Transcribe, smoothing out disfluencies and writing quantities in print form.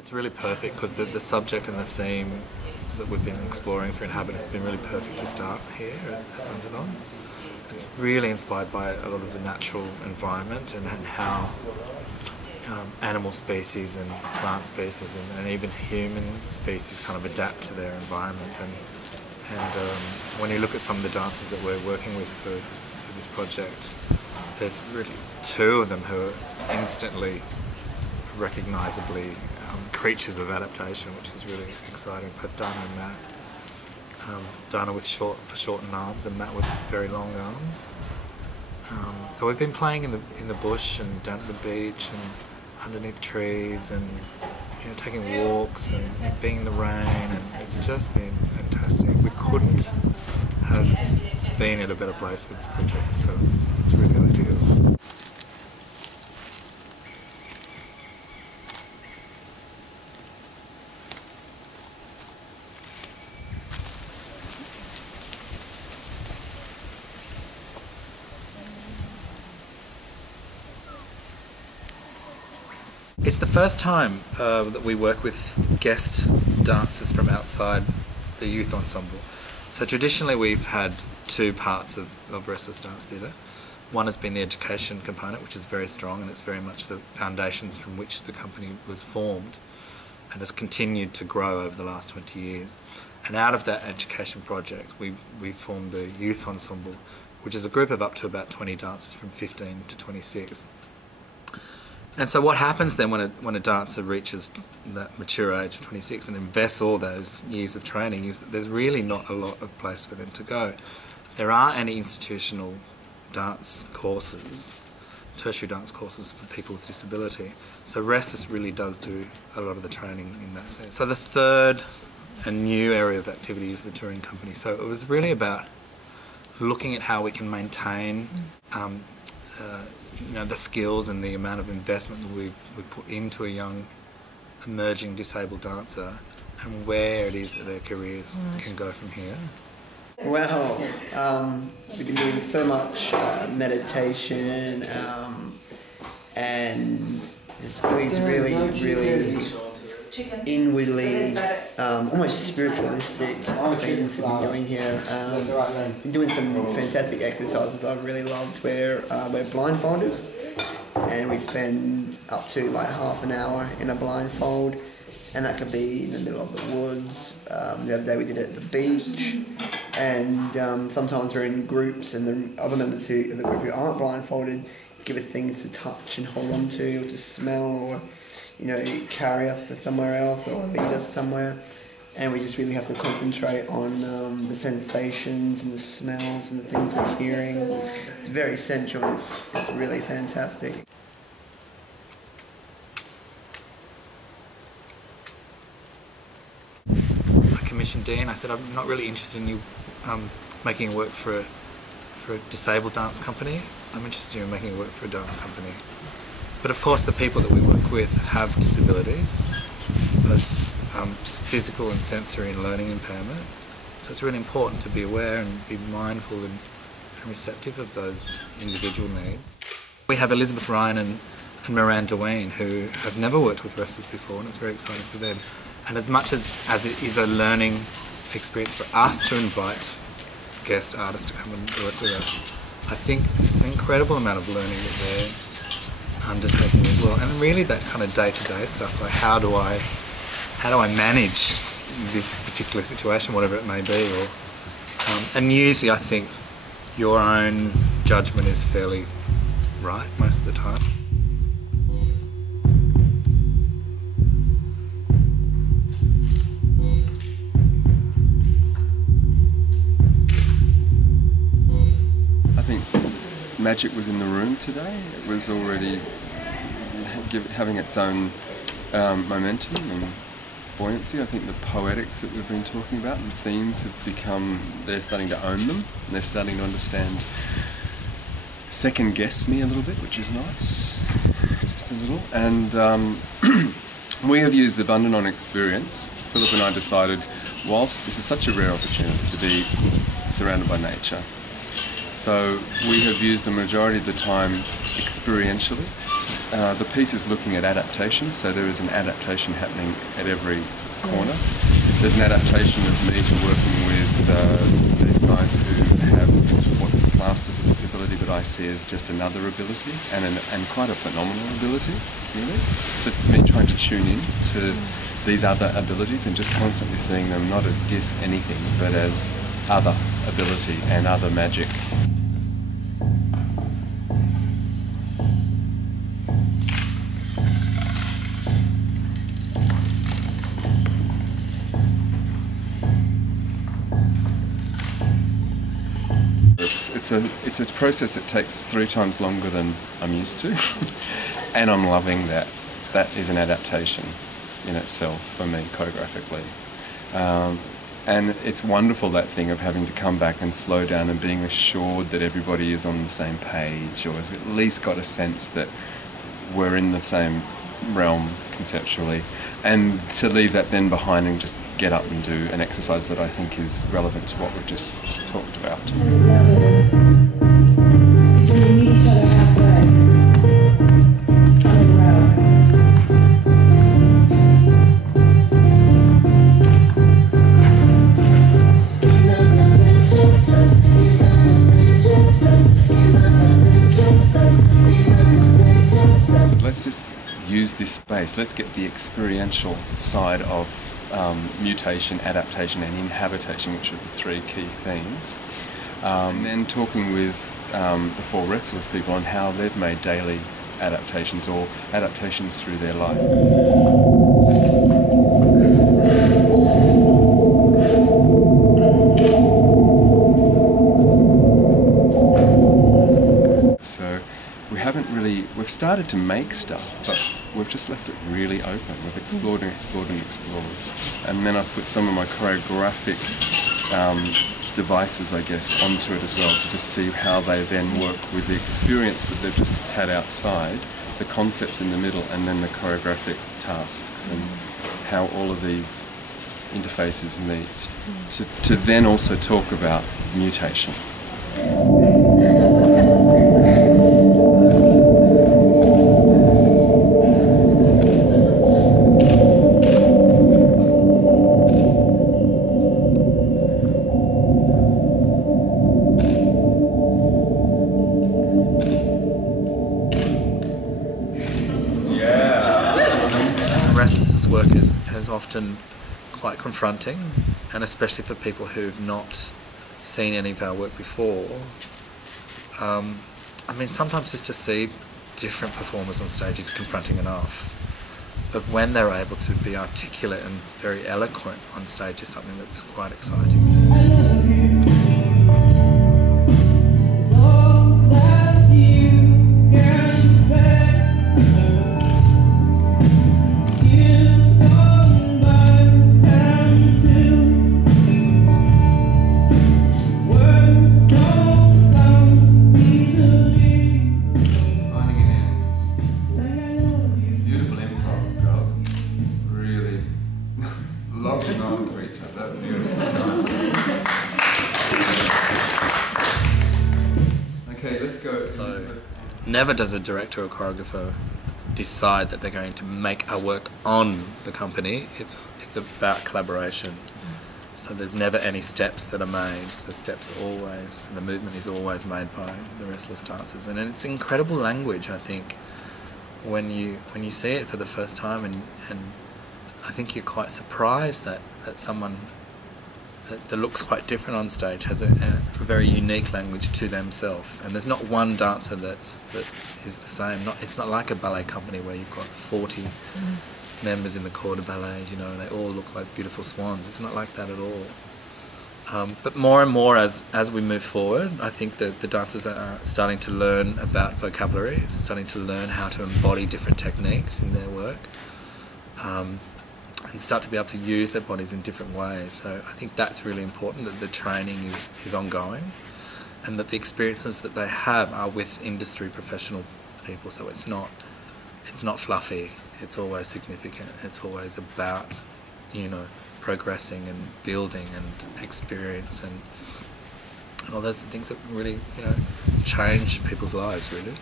It's really perfect because the subject and the theme that we've been exploring for Inhabit has been really perfect to start here at Bundanon. It's really inspired by a lot of the natural environment and how animal species and plant species and even human species kind of adapt to their environment. And when you look at some of the dancers that we're working with for this project, there's really two of them who are instantly, recognisably creatures of adaptation, which is really exciting. Both Dana and Matt. Dana with shortened arms and Matt with very long arms. So we've been playing in the bush and down at the beach and underneath trees and taking walks and being in the rain, and it's just been fantastic. We couldn't have been at a better place with this project, so it's really ideal. It's the first time that we work with guest dancers from outside the youth ensemble. So traditionally we've had two parts of Restless Dance Theatre. One has been the education component, which is very strong, and it's very much the foundations from which the company was formed and has continued to grow over the last 20 years. And out of that education project we formed the youth ensemble, which is a group of up to about 20 dancers from 15 to 26. And so what happens then when a dancer reaches that mature age of 26 and invests all those years of training is that there's really not a lot of place for them to go. There aren't any institutional dance courses, tertiary dance courses for people with disability. So Restless really does do a lot of the training in that sense. So the third and new area of activity is the touring company. So it was really about looking at how we can maintain the skills and the amount of investment that we've put into a young emerging disabled dancer and where it is that their careers can go from here. Well, we've been doing so much meditation and just all these really inwardly, almost spiritualistic things we've been doing here. Been doing some fantastic exercises I've really loved where we're blindfolded and we spend up to like half an hour in a blindfold, and that could be in the middle of the woods. The other day we did it at the beach, and sometimes we're in groups and the other members of the group who aren't blindfolded give us things to touch and hold on to, or to smell, or carry us to somewhere else or lead us somewhere. And we just really have to concentrate on the sensations and the smells and the things we're hearing. It's very sensual, it's really fantastic. I commissioned Dean. I said, I'm not really interested in you making it work for a disabled dance company. I'm interested in making it work for a dance company. But of course the people that we work with have disabilities, both physical and sensory and learning impairment. So it's really important to be aware and be mindful and receptive of those individual needs. We have Elizabeth Ryan and Miranda Wheen who have never worked with Restless before, and it's very exciting for them. And as much as it is a learning experience for us to invite guest artists to come and work with us, I think it's an incredible amount of learning that they're undertaking as well, and really that kind of day-to-day stuff, like how do I manage this particular situation, whatever it may be, or and usually I think your own judgment is fairly right most of the time. I think magic was in the room today. It was already having its own momentum and buoyancy. I think the poetics that we've been talking about and themes have they're starting to own them. They're starting to understand, second guess me a little bit, which is nice, just a little. And we have used the Bundanon experience. Philip and I decided, whilst this is such a rare opportunity to be surrounded by nature, So we have used the majority of the time experientially. The piece is looking at adaptation, so there is an adaptation happening at every corner. There's an adaptation of me to working with these guys who have what's classed as a disability, but I see as just another ability, and quite a phenomenal ability, really. So me trying to tune in to these other abilities and just constantly seeing them not as anything, but as other ability and other magic. It's a process that takes 3 times longer than I'm used to, and I'm loving that. That is an adaptation in itself for me, choreographically. And it's wonderful, that thing of having to come back and slow down and being assured that everybody is on the same page, or has at least got a sense that we're in the same realm conceptually, and to leave that then behind and just get up and do an exercise that I think is relevant to what we've just talked about. It's when you meet each other halfway. Coming around. Let's just use this space. Let's get the experiential side of mutation, adaptation and inhabitation, which are the 3 key themes. And then talking with the 4 Restless people on how they've made daily adaptations or adaptations through their life. So we've started to make stuff, but we've just left it really open. We've explored and explored and explored. And then I've put some of my choreographic devices, I guess, onto it as well, to just see how they then work with the experience that they've just had outside, the concepts in the middle, and then the choreographic tasks, and how all of these interfaces meet, to then also talk about mutation. Restless's work is often quite confronting, and especially for people who've not seen any of our work before. I mean, sometimes just to see different performers on stage is confronting enough, but when they're able to be articulate and very eloquent on stage is something that's quite exciting. So, never does a director or choreographer decide that they're going to make a work on the company. It's about collaboration. So there's never any steps that are made. The steps are always, the movement is always made by the Restless dancers, and it's incredible language. I think when you see it for the first time, and I think you're quite surprised that someone that looks quite different on stage has a very unique language to themselves, and there's not one dancer that is the same. It's not like a ballet company where you've got 40 members in the corps de ballet, you know, they all look like beautiful swans. It's not like that at all. But more and more as we move forward, I think that the dancers are starting to learn about vocabulary, starting to learn how to embody different techniques in their work, and start to be able to use their bodies in different ways. So I think that's really important, that the training is ongoing, and that the experiences that they have are with industry professional people. So it's not fluffy, it's always significant, it's always about, you know, progressing and building and experience and and all those things that really, change people's lives, really.